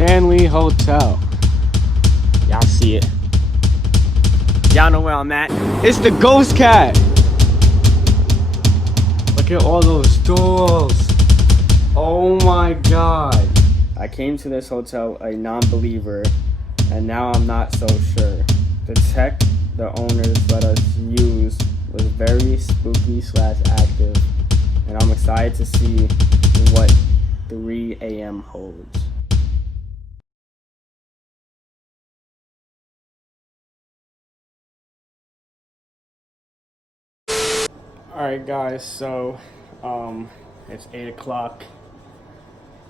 Shanley Hotel. Y'all see it. Y'all know where I'm at. It's the Ghost Cat. Look at all those doors. Oh my God. I came to this hotel a non-believer, and now I'm not so sure. The tech the owners let us use was very spooky / active, and I'm excited to see what 3 a.m. holds. Alright guys, so it's 8 o'clock.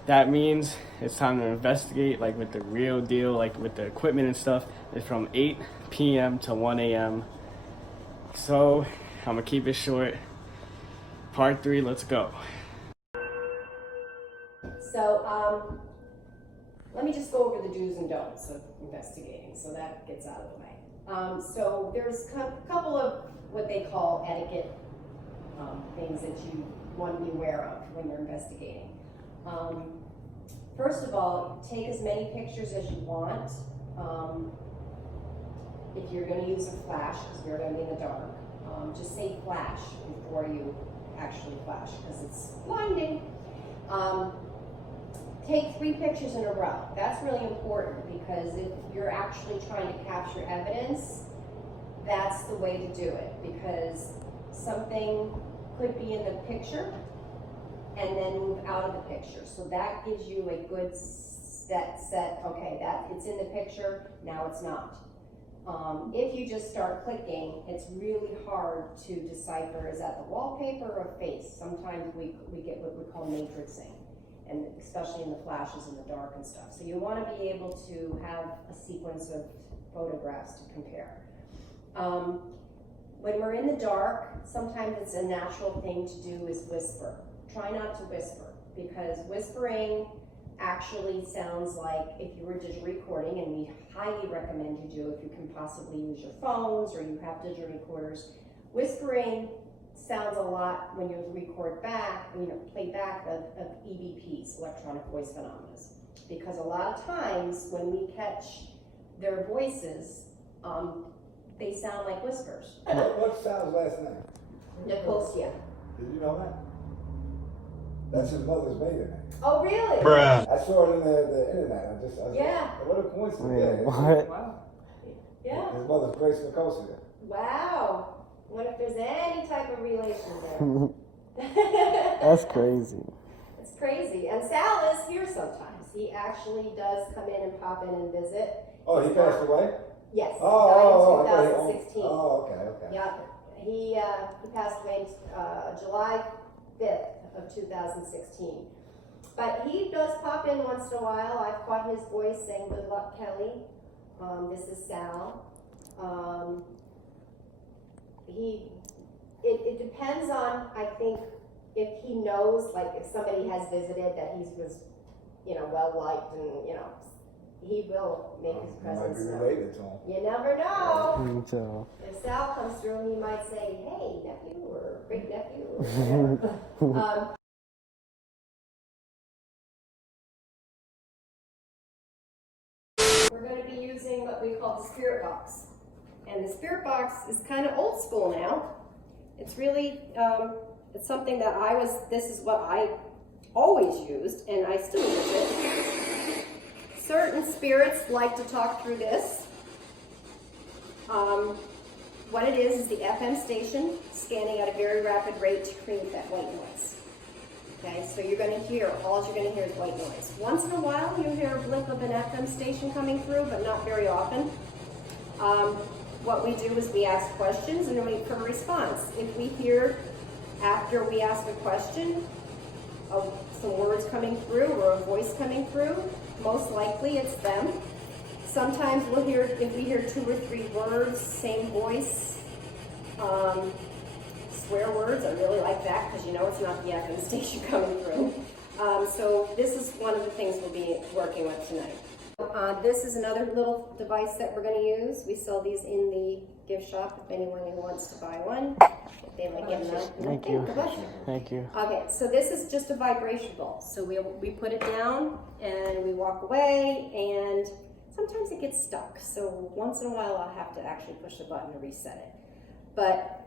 That means it's time to investigate, like with the real deal, like with the equipment and stuff. It's from 8 p.m. to 1 a.m. So I'm gonna keep it short. Part 3, let's go. So let me just go over the do's and don'ts of investigating, so that gets out of the way. So there's a couple of what they call etiquette things that you want to be aware of when you're investigating. First of all, take as many pictures as you want. If you're going to use a flash, because we're going to be in the dark, just say flash before you actually flash, because it's blinding. Take 3 pictures in a row. That's really important, because if you're actually trying to capture evidence, that's the way to do it, because something could be in the picture and then move out of the picture. So that gives you a good set, okay, that it's in the picture, now it's not. If you just start clicking, it's really hard to decipher, is that the wallpaper or a face? Sometimes we get what we call matrixing, and especially in the flashes in the dark and stuff. So you want to be able to have a sequence of photographs to compare. When we're in the dark, sometimes it's a natural thing to do is whisper. Try not to whisper, because whispering actually sounds like if you were digital recording, and we highly recommend you do if you can possibly use your phones or you have digital recorders. Whispering sounds a lot when you record back, play back of EVPs, electronic voice phenomena, because a lot of times when we catch their voices, they sound like whispers. What's Sal's last name? Nicosia. Did you know that? That's his mother's maiden name. Oh, really? Bruh. I saw it in the internet. I was Yeah. What a coincidence. Yeah, Yeah, what? Wow. Yeah. His mother's Grace Nicosia. Wow. What if there's any type of relation there? That's crazy. It's crazy. And Sal is here sometimes. He actually does come in and pop in and visit. Oh, he passed away? Yes. Oh, he died in 2016. Oh, okay. Yeah. He passed away July 5th of 2016. But he does pop in once in a while. I've caught his voice saying, "Good luck, Kelly. This is Sal." It depends on, I think, if he knows, like if somebody has visited that he was, well liked, and he will make his presence known. Might be related to him. You never know. So. If Sal comes through, he might say, "Hey, nephew," or "great nephew," or whatever. We're going to be using what we call the spirit box. And the spirit box is kind of old school now. It's really, it's something that this is what I always used, and I still use it. Certain spirits like to talk through this. What it is the FM station scanning at a very rapid rate to create that white noise. Okay, so you're going to hear, all you're going to hear is white noise. Once in a while, you hear a blip of an FM station coming through, but not very often. What we do is we ask questions and wait for a response. If we hear, after we ask a question, some words coming through or a voice coming through, most likely it's them. Sometimes we'll hear, if we hear 2 or 3 words, same voice, swear words, I really like that, because it's not the FM station coming through. So this is one of the things we'll be working with tonight. This is another little device that we're going to use. We sell these in the gift shop if anyone wants to buy one. If they like getting that. Thank you. Thank you. Okay, so this is just a vibration ball. So we put it down and we walk away, and sometimes it gets stuck. So once in a while I'll have to actually push the button to reset it. But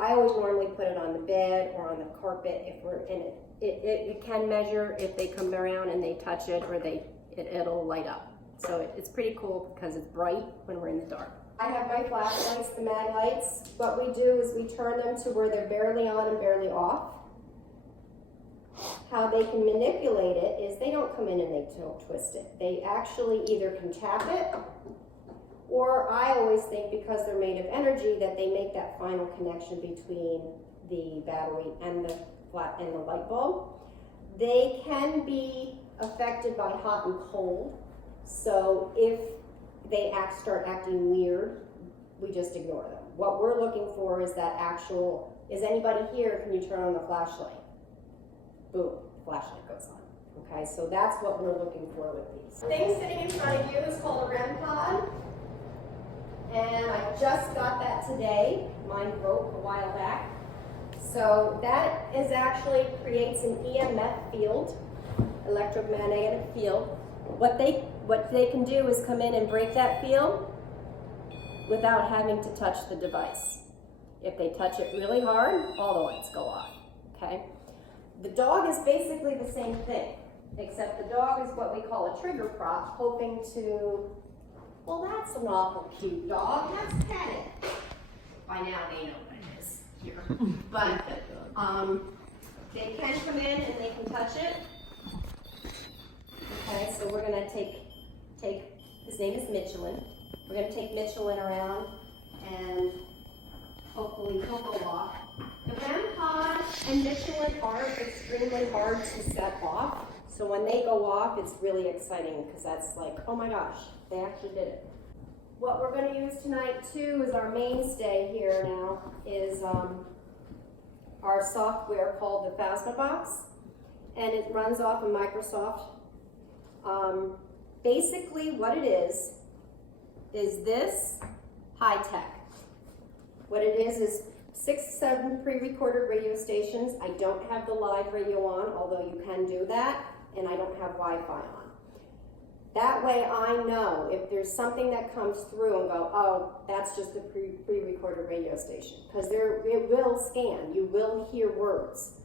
I always normally put it on the bed or on the carpet if we're in it. It can measure if they come around and they touch it, or it'll light up. So it's pretty cool because it's bright when we're in the dark. I have my flashlights, the mag lights. What we do is we turn them to where they're barely on and barely off. How they can manipulate it is they don't come in and they don't twist it. They actually either can tap it, or I always think because they're made of energy that they make that final connection between the battery and the light bulb. They can be affected by hot and cold. So if they start acting weird, we just ignore them. What we're looking for is that actual, is anybody here? Can you turn on the flashlight? Boom, flashlight goes on. Okay, so that's what we're looking for with these. The thing sitting in front of you is called a REM pod. And I just got that today. Mine broke a while back. So that is actually creates an EMF field, electromagnetic field. What they can do is come in and break that field without having to touch the device. If they touch it really hard, all the lights go off, okay? The dog is basically the same thing, except the dog is what we call a trigger prop, hoping to, well, that's an awful cute dog, let's pet it. By now they know what it is here. But they can come in and they can touch it. Okay, so we're gonna take, his name is Michelin. We're gonna take Michelin around and hopefully he'll go off. The REM pod and Michelin are extremely hard to set off. So when they go off, it's really exciting because that's like, oh my gosh, they actually did it. What we're gonna use tonight too is our mainstay here now is our software called the Phasma box, and it runs off of Microsoft. Basically what it is this high tech. What it is 6-7 pre-recorded radio stations. I don't have the live radio on, although you can do that, and I don't have Wi-Fi on. That way I know if there's something that comes through and go, oh, that's just a pre-recorded radio station. Because it will scan, you will hear words.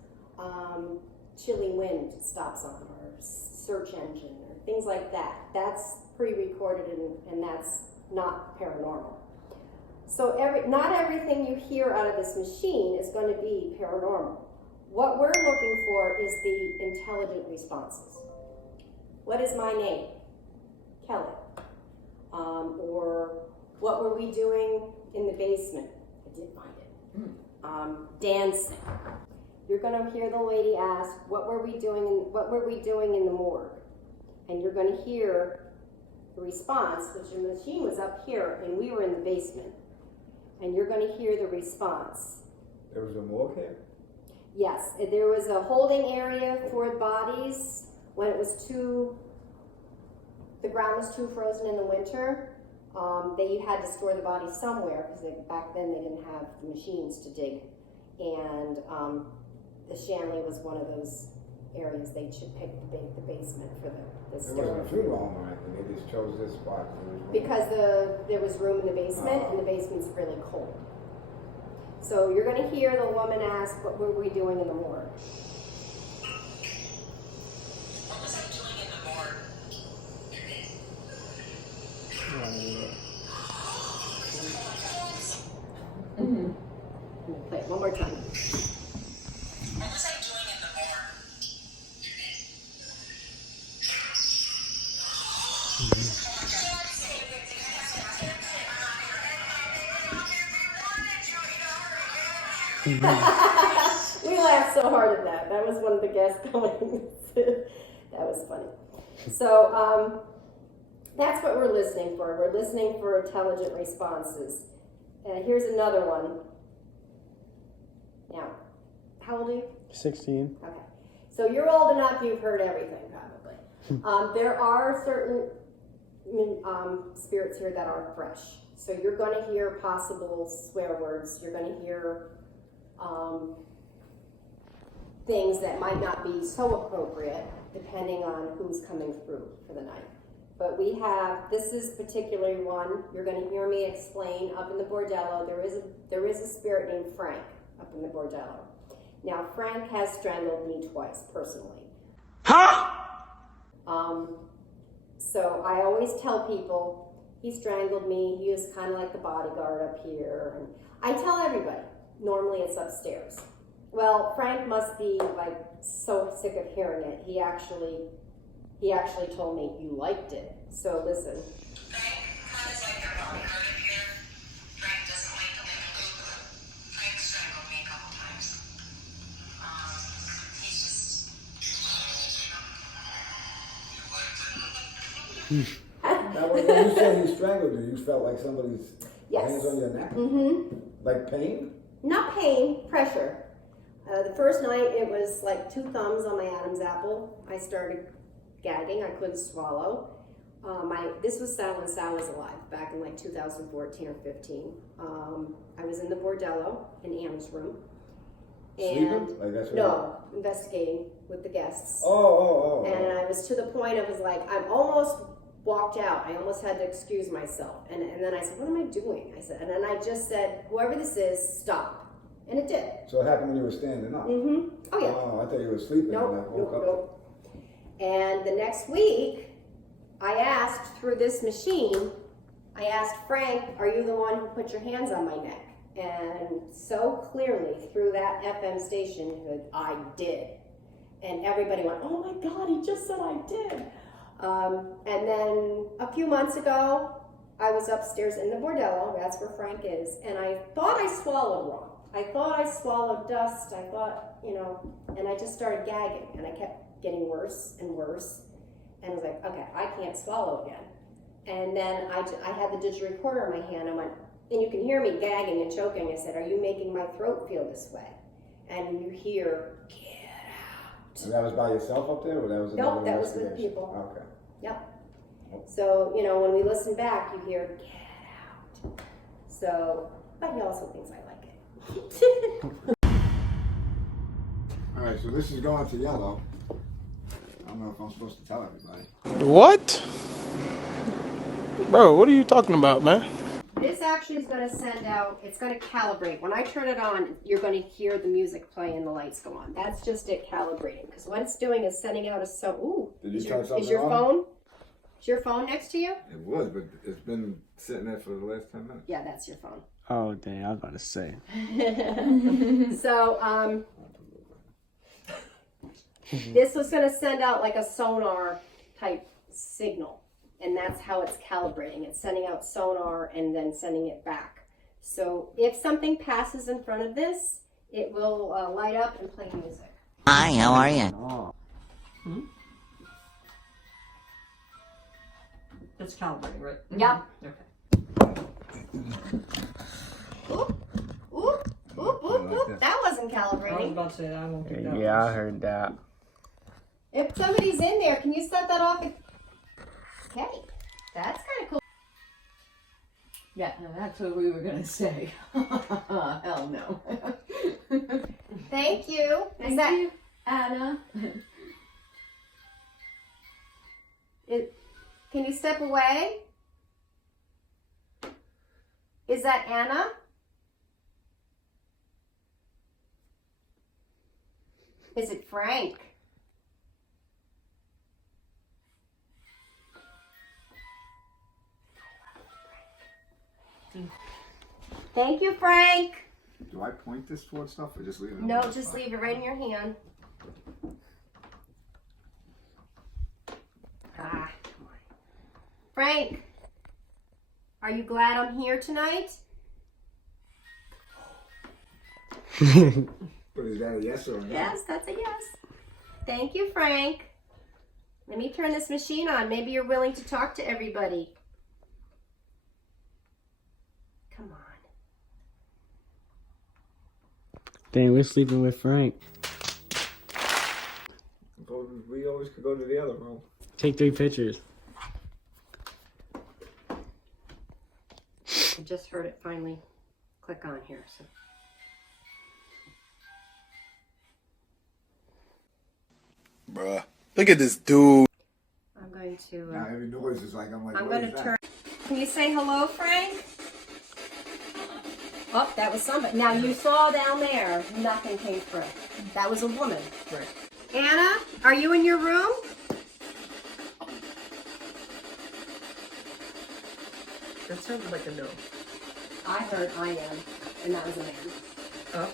Chilly wind stops on, or search engine, or things like that. That's pre-recorded and that's not paranormal. So not everything you hear out of this machine is going to be paranormal. What we're looking for is the intelligent responses. What is my name? Kelly. Or what were we doing in the basement? I did find it. Dancing. You're going to hear the lady ask, what were we doing in the morgue? And you're going to hear the response, which the machine was up here and we were in the basement. And you're going to hear the response. There was a morgue here? Yes, there was a holding area for bodies when it was the ground was too frozen in the winter. You had to store the body somewhere because back then they didn't have the machines to dig. And the Shanley was one of those areas they should pick the basement for the It wasn't too long, right? They just chose this spot. Because there was room in the basement, and the basement's really cold. So you're going to hear the woman ask, what were we doing in the morgue? What was I doing in the morgue? We'll play it one more time. What was I doing in the morgue? We laughed so hard at that. That was one of the guest comments. That was funny. So that's what we're listening for. We're listening for intelligent responses. And here's another one. Now, how old are you? 16. Okay. So you're old enough, you've heard everything probably. There are certain spirits here that are fresh. So you're going to hear possible swear words. You're going to hear things that might not be so appropriate depending on who's coming through for the night. But we have, this is particularly one, you're going to hear me explain up in the bordello. There is a spirit named Frank up in the bordello. Now, Frank has strangled me twice, personally. Huh? So I always tell people, he strangled me, he was kind of like the bodyguard up here. And I tell everybody, normally it's upstairs. Well, Frank must be like so sick of hearing it. He actually told me you liked it. So listen. Frank, how does like your bodyguard up here? Frank doesn't like to leave the loop. Frank strangled me a couple times. He's just... Now, when you said he strangled you, you felt like somebody's Yes. hands on your neck? Mm-hmm. Like pain? Not pain, pressure. The first night it was like 2 thumbs on my Adam's apple. I started gagging, I couldn't swallow. This was when Sal was alive, back in like 2014 or 15. I was in the bordello in Anna's room. And Sleeping? Like that's what no, investigating with the guests. Oh. And I was to the point of, I'm almost walked out. I almost had to excuse myself. And then I said, what am I doing? I said, and then I just said, whoever this is, stop. And it did. So it happened when you were standing up? Mm-hmm. Oh, yeah. Oh, I thought you were sleeping and I woke up. Nope. And the next week, I asked through this machine, I asked Frank, are you the one who put your hands on my neck? And so clearly through that FM station, I did. And everybody went, oh my God, he just said I did. And then a few months ago, I was upstairs in the bordello, that's where Frank is, and I thought I swallowed wrong. I thought I swallowed dust, I thought, and I just started gagging, and I kept getting worse and worse, and I was like, okay, I can't swallow again. And then I had the digital recorder in my hand, I went, and you can hear me gagging and choking. I said, are you making my throat feel this way? And you hear, get out. And that was by yourself up there, or that was another Nope, that was with investigation? people. Okay. Yep. So, when we listen back, you hear, get out. So, but he also thinks I like it. All right, so this is going to yellow. I don't know if I'm supposed to tell everybody. What? Bro, what are you talking about, man? This actually is going to send out, it's going to calibrate. When I turn it on, you're going to hear the music play and the lights go on. That's just it calibrating. Because what it's doing is sending out a ooh. Did you Is turn something your on? phone? Is your phone next to you? It was, but it's been sitting there for the last 10 minutes. Yeah, that's your phone. Oh, dang, I was about to say. So, this was going to send out like a sonar type signal. And that's how it's calibrating. It's sending out sonar and then sending it back. So if something passes in front of this, it will light up and play music. Hi, how are you? Oh. That's calibrating, right? Yep. Okay. Oop, oop, oop, oop, oop. That wasn't I was calibrating. about to say, I won't think that Yeah, I was. heard that. If somebody's in there, can you set that off? Okay, that's kind of cool. Yeah, no, that's what we were gonna say. Hell no. Thank you. Is that you, Anna. Can you step away? Is that Anna? Is it Frank? Thank you, Frank. Do I point this towards stuff or just leave it? No, just leave it right in your hand. Ah, come on. Frank, are you glad I'm here tonight? But is that a yes or a no? Yes, that's a yes. Thank you, Frank. Let me turn this machine on. Maybe you're willing to talk to everybody. Come on. Dang, we're sleeping with Frank. We always could go to the other room. Take 3 pictures. just heard it finally click on here. So. Bruh. Look at this dude. I'm going to. Now every noise is like, I'm like, I'm what going is to that? turn. Can you say hello, Frank? Oh, that was somebody. Now you saw down there, nothing came through. That was a woman. Right. Anna, are you in your room? That sounded like a no. I heard I am, and that was a man. Oh.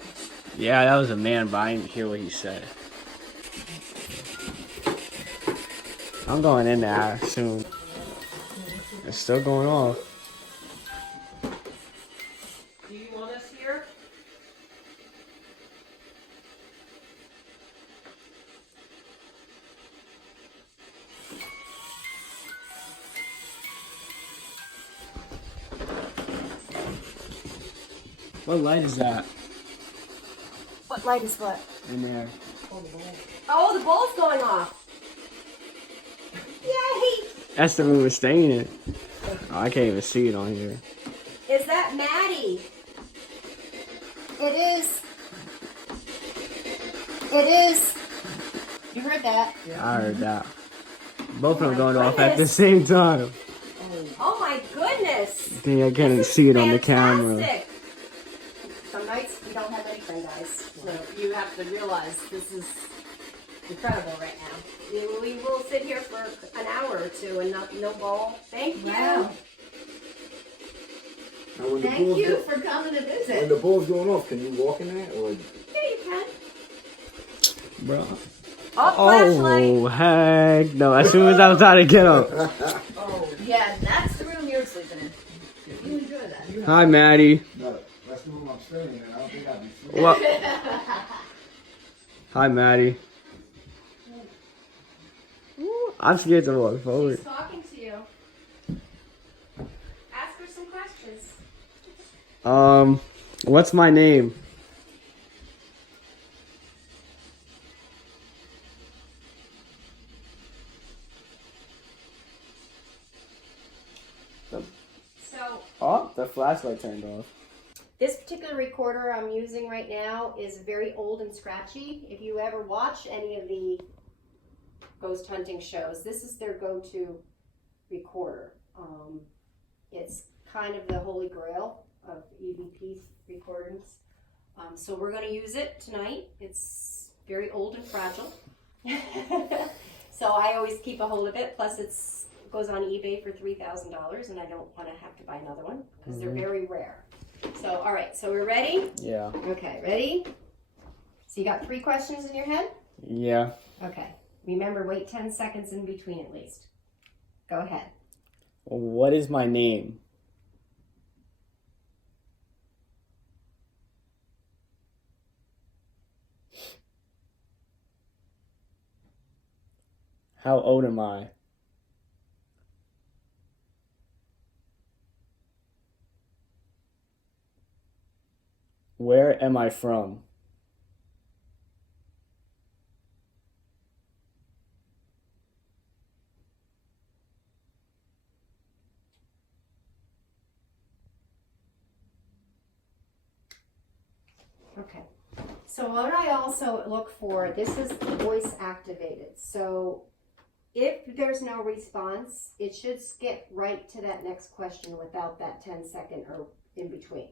Yeah, that was a man, but I didn't hear what he said. I'm going in there soon. It's still going off. Do you want us here? What light is that What light is what? in there? Oh, the ball's going off. Yay! That's the room we're staying in. Oh, I can't even see it on here. Is that Maddie? It is. It is. You heard that? I heard that. Both of them my going off at the goodness. same time. Oh my goodness! I can't even This is see it on the camera. fantastic. Some nights we don't have anything, guys. So you have to realize this is Incredible right now. We will sit here for an hour or two and no ball. Thank you. wow. Now, when the Thank ball's you go- for coming to when visit. the ball's going off, can you walk in there? Or Yeah, you can. Bro. Oh, flashlight. Oh, heck no. As soon as I was trying to get up. Oh, yeah, that's the room you're sleeping in. You enjoy that. Hi, Maddie. no, that's the room I'm staying in. I don't think I'd be sleeping. What? Hi, Maddie. I'm scared to walk forward. She's talking to you. Ask her some questions. What's my name? So, Oh, the flashlight turned off. this particular recorder I'm using right now is very old and scratchy. If you ever watch any of the ghost hunting shows, this is their go-to recorder. It's kind of the holy grail of EVP recordings. So we're going to use it tonight. It's very old and fragile. So I always keep a hold of it. Plus it goes on eBay for $3,000 and I don't want to have to buy another one because they're very rare. So, all right, so we're ready? Yeah. Okay, ready? So you got 3 questions in your head? Yeah. Okay. Remember, wait 10 seconds in between at least. Go ahead. What is my name? How old am I? Where am I from? Okay. So what I also look for, this is voice activated. So if there's no response, it should skip right to that next question without that 10-second or in between.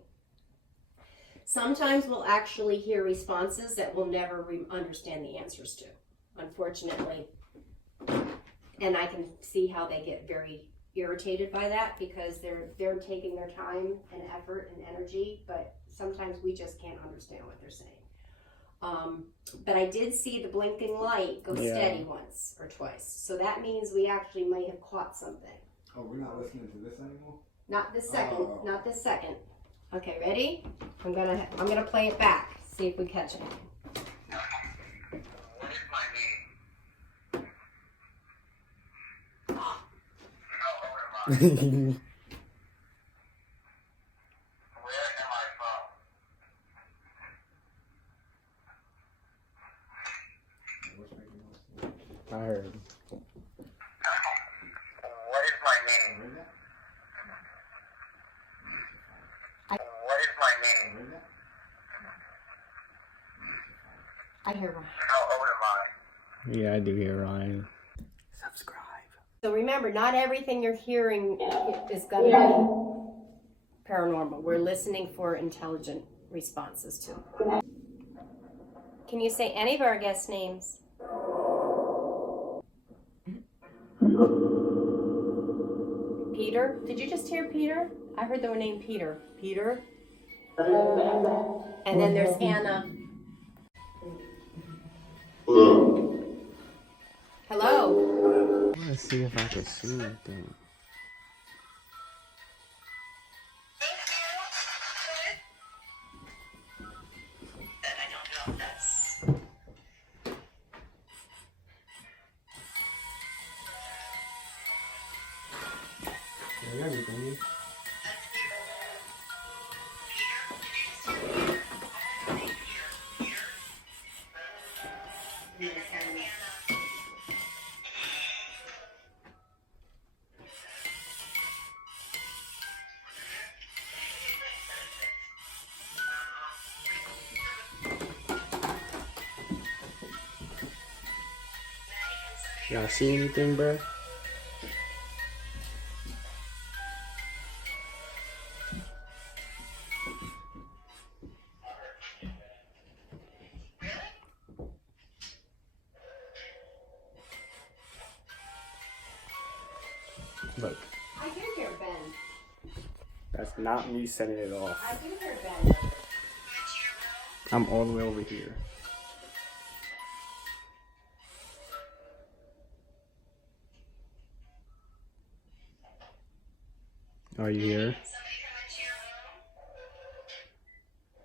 Sometimes we'll actually hear responses that we'll never understand the answers to, unfortunately. And I can see how they get very irritated by that because they're taking their time and effort and energy, but sometimes we just can't understand what they're saying. But I did see the blinking light go steady once or twice. So that means we actually might have caught something. Oh, we're not listening to this anymore? Not this second, Oh. not this second. Okay, ready? I'm gonna play it back. See if we catch it. What is my name? How old am I? Where am I from? I heard. What is my name? I hear Ryan. How old am I? Yeah, I do hear Ryan. Subscribe. So remember, not everything you're hearing is going to be paranormal. We're listening for intelligent responses too. Can you say any of our guest names? Peter? Did you just hear Peter? I heard the name Peter. Peter? And then there's Anna. Hello? I want to see if I can see anything. I don't know if that's... Everything. Y'all see anything, bro? Look, I do hear Ben. that's not me setting it off. I do hear Ben. I'm all the way over here. Are you here?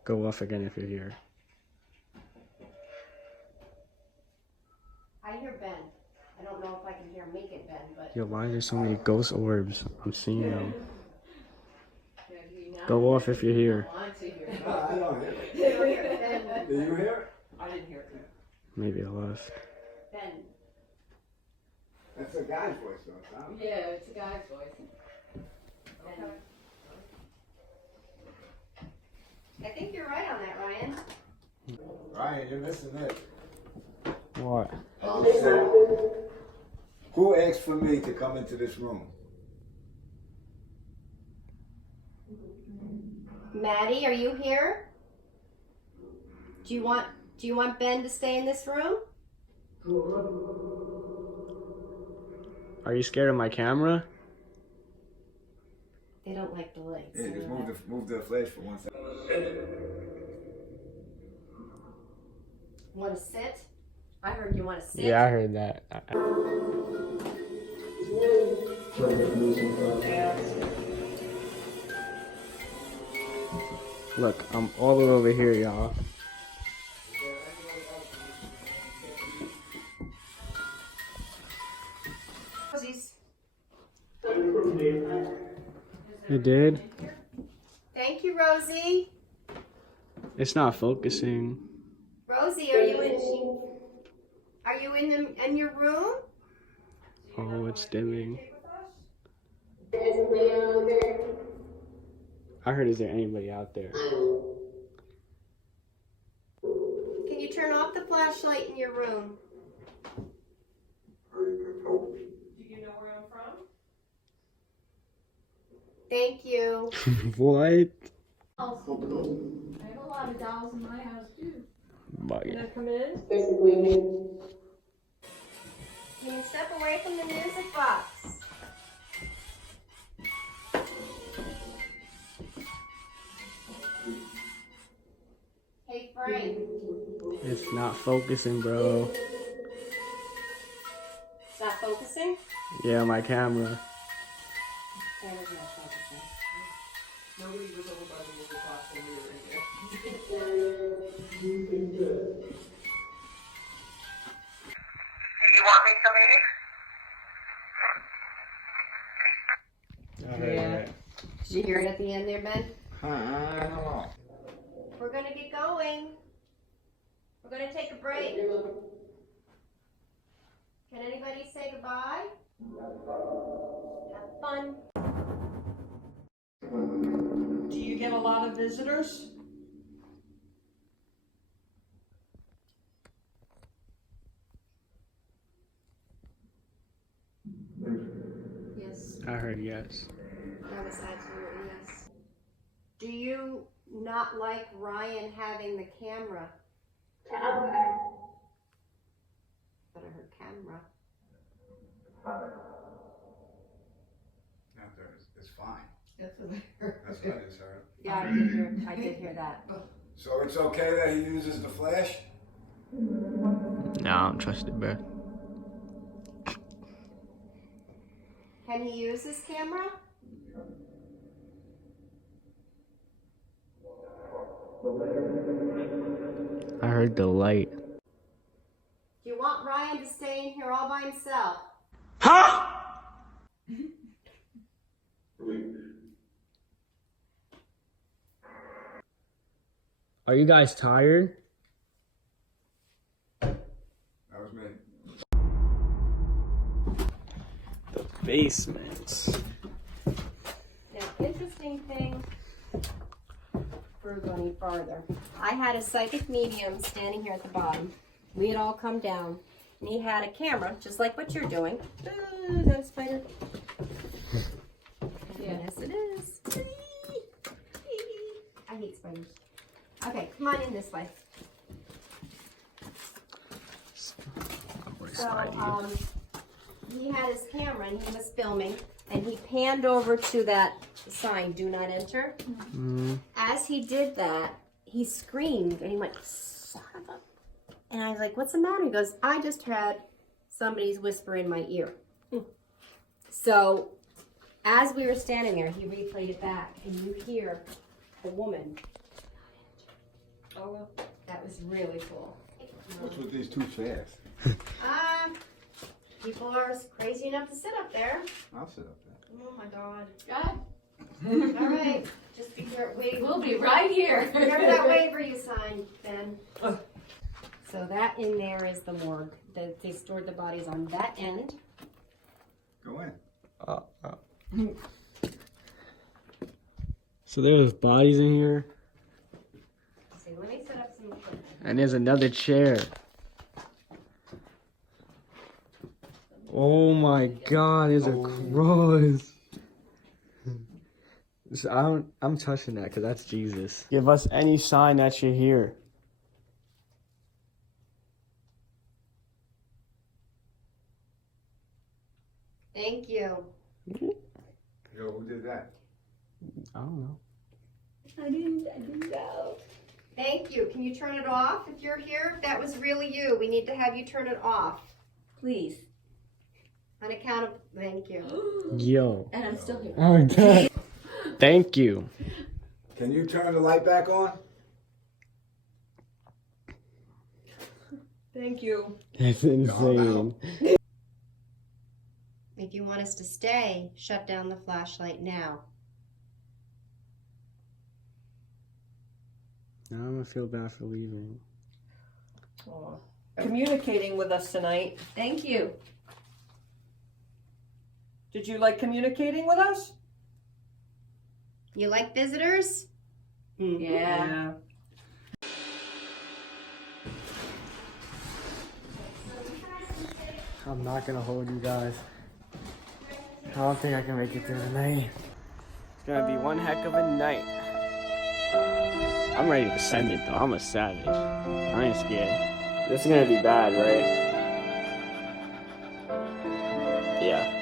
Go off again if you're here. I hear Ben. I don't know if I can hear make it Ben, but... Yo, why are there so many ghost orbs? I'm seeing them. Maybe not. Go off if you're here. I want to hear it. No, I don't hear it. I hear Ben. Did you hear it? I didn't hear it. Maybe I left. Ben. That's a guy's voice, though. It's not. Yeah, it's a guy's voice. Ben. I think you're right on that, Ryan. Ryan, you're missing it. What? I just said, who asked for me to come into this room? Maddie, are you here? Do you want Ben to stay in this room? Are you scared of my camera? They don't like the lights. Yeah, just move the flash for 1 second. Want to sit? I heard you want to sit. Yeah, I heard that. Look, I'm all the way over here, y'all. It did? Thank you, Rosie. It's not focusing. Rosie, are you in your room? Oh, it's dimming. I heard, is there anybody out there? Can you turn off the flashlight in your room? Do you know where I'm from? Thank you. What? I have a lot of dolls in my house too. But, Can I come in? Can you step away from the music box? Hey, Frank. it's not focusing, bro. It's not focusing? Yeah, my camera. Camera's not focusing. Nobody was over by the music box when we were in there. Do you want me to leave? I heard Yeah. that. Did you hear it at the end there, Ben? I don't know. We're gonna get going. We're gonna take a break. Can anybody say goodbye? Have fun. Do you get a lot of visitors? I heard yes. That was absolutely yes. Do you not like Ryan having the camera? But I heard camera. No, it's fine. That's what I heard. That's what I just heard. Yeah, I did hear that. So it's okay that he uses the flash? No, I don't trust it, bro. Can he use his camera? I heard the light. Do you want Ryan to stay in here all by himself? Are you guys tired? That was me. The basement. Now, interesting thing, before we go any farther, I had a psychic medium standing here at the bottom. We had all come down, and he had a camera, just like what you're doing. Is that a spider? Yeah. Yes, it is. I hate spiders. Okay, come on in this way. So, he had his camera and he was filming, and he panned over to that sign, "Do not enter." As he did that, he screamed and he went, "Son of a..." And I was like, "What's the matter?" He goes, "I just had somebody's whisper in my ear." So, as we were standing there, he replayed it back, and you hear a woman. Oh, well, that was really cool. What's with these two chairs? People are crazy enough to sit up there. I'll sit up there. Oh my God. God, All right, just be careful. we'll be right here. Remember that waiver you signed, Ben. So that in there is the morgue. They stored the bodies on that end. Go in. So there was bodies in here, See, let me set up some equipment. and there's another chair. Oh my God, there's a cross. So I'm touching that because that's Jesus. Give us any sign that you're here. Thank you. Yo, who did that? I don't know. I didn't know. Thank you. Can you turn it off if you're here? If that was really you, we need to have you turn it off. Please. On account of, thank you. Yo. And I'm still here. Oh, God. Thank you. Can you turn the light back on? Thank you. That's insane. If you want us to stay, shut down the flashlight now. Now I'm gonna feel bad for leaving. Communicating with us tonight. Thank you. Did you like communicating with us? You like visitors? Yeah. I'm not gonna hold you guys. I don't think I can make it through the night. It's gonna be one heck of a night. I'm ready to send it though. I'm a savage. I ain't scared. This is gonna be bad, right? Yeah.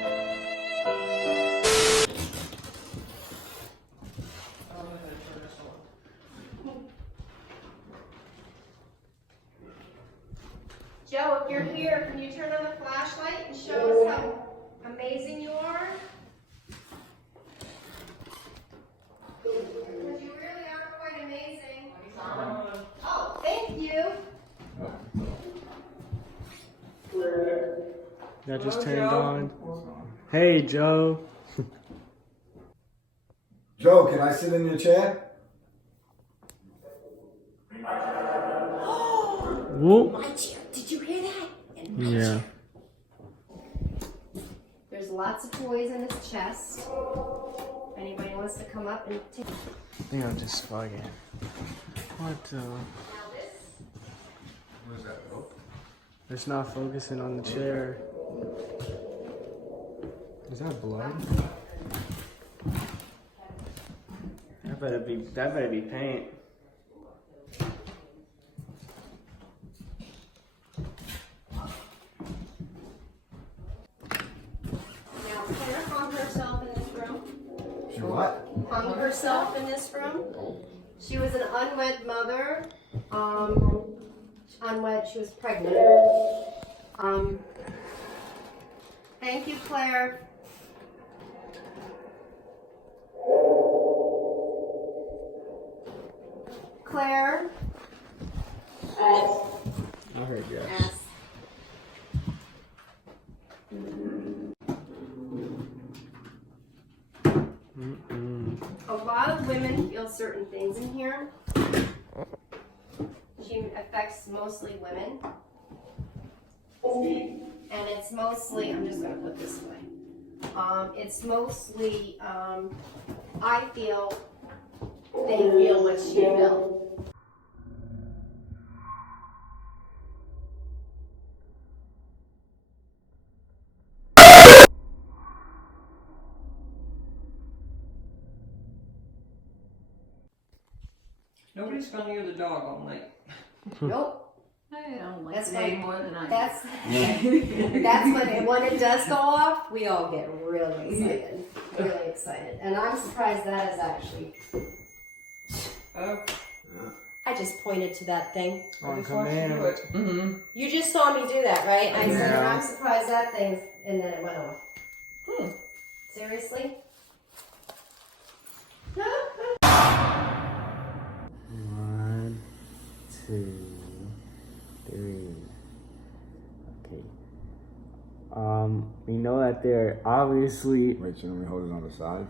Joe, if you're here, can you turn on the flashlight and show us how amazing you are? Because you really are quite amazing. Oh, thank you. That just turned on. Hey, Joe. Joe, can I sit in your chair? Whoop. Did you hear that? Yeah. There's lots of toys in this chest. If anybody wants to come up and take. I think I'm just fucking. What the? What is that? Oh, It's not focusing on the chair. Is that blood? That better be paint. Now, Claire hung herself in this room. She what? Hung herself in this room. She was an unwed mother. Unwed, she was pregnant. Thank you, Claire. Claire. I heard yes. Yes. A lot of women feel certain things in here. She affects mostly women. And it's mostly, I'm just gonna put this away. It's mostly, I feel, they feel what she felt. Nobody's gonna hear the dog all night. Nope. I don't like That's it fine. any more than I do. That's when it does go off, we all get really excited. Really excited. And I'm surprised that is actually. Oh, I just pointed to that thing. On command. Mm-hmm. You just saw me do that, right? I said, Yeah. I'm surprised that thing's, and then it went off. Seriously? One, two, three. Okay. We know that there are obviously, Wait, shouldn't we hold it on the sides?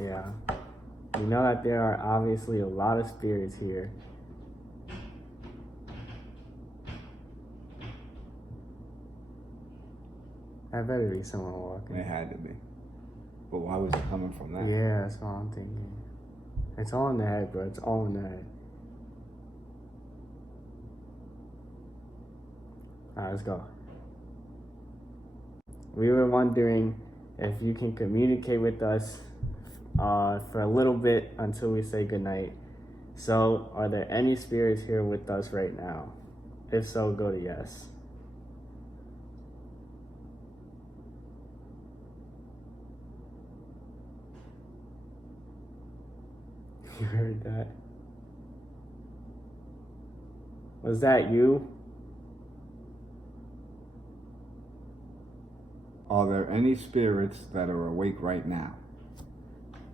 yeah. We know that there are obviously a lot of spirits here. That better be someone walking. It had to be. But why was it coming from that? Yeah, that's what I'm thinking. It's all in the head, bro. It's all in the head. Alright, let's go. We were wondering if you can communicate with us for a little bit until we say goodnight. So, are there any spirits here with us right now? If so, go to yes. You heard that? Was that you? Are there any spirits that are awake right now?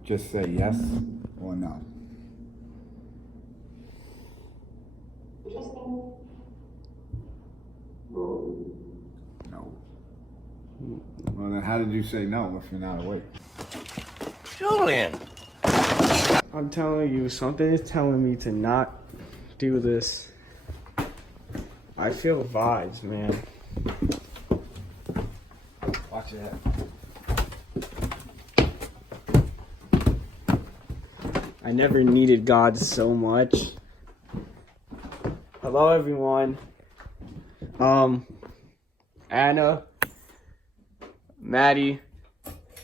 Just say yes or no. No. Well, then how did you say no if you're not awake? Julian! I'm telling you, something is telling me to not do this. I feel vibes, man. Watch your head. I never needed God so much. Hello, everyone. Anna, Maddie,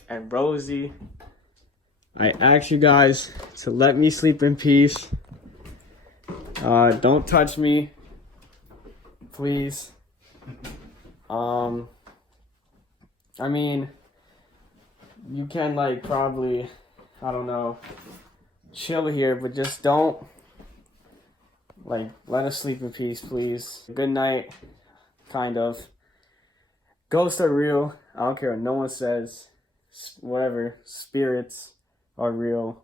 and Rosie. I asked you guys to let me sleep in peace. Don't touch me, please. I mean, you can like probably, I don't know, chill here, but just don't like let us sleep in peace, please. Good night, kind of. Ghosts are real. I don't care what no one says. Whatever, spirits are real.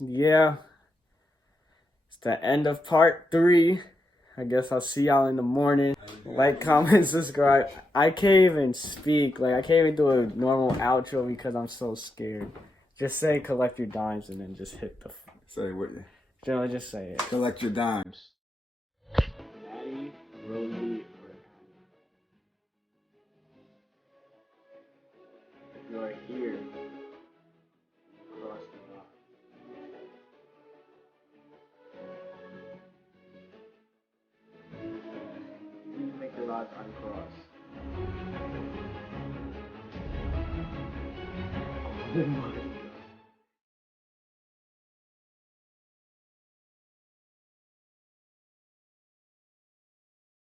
Yeah. It's the end of part 3. I guess I'll see y'all in the morning. Like, comment, subscribe. I can't even speak. Like, I can't even do a normal outro because I'm so scared. Just say collect your dimes and then just hit the... Say what? Generally, just say it. Collect your dimes. Maddie, Rosie, if you are here, cross the line. Please make the rods uncross. Oh my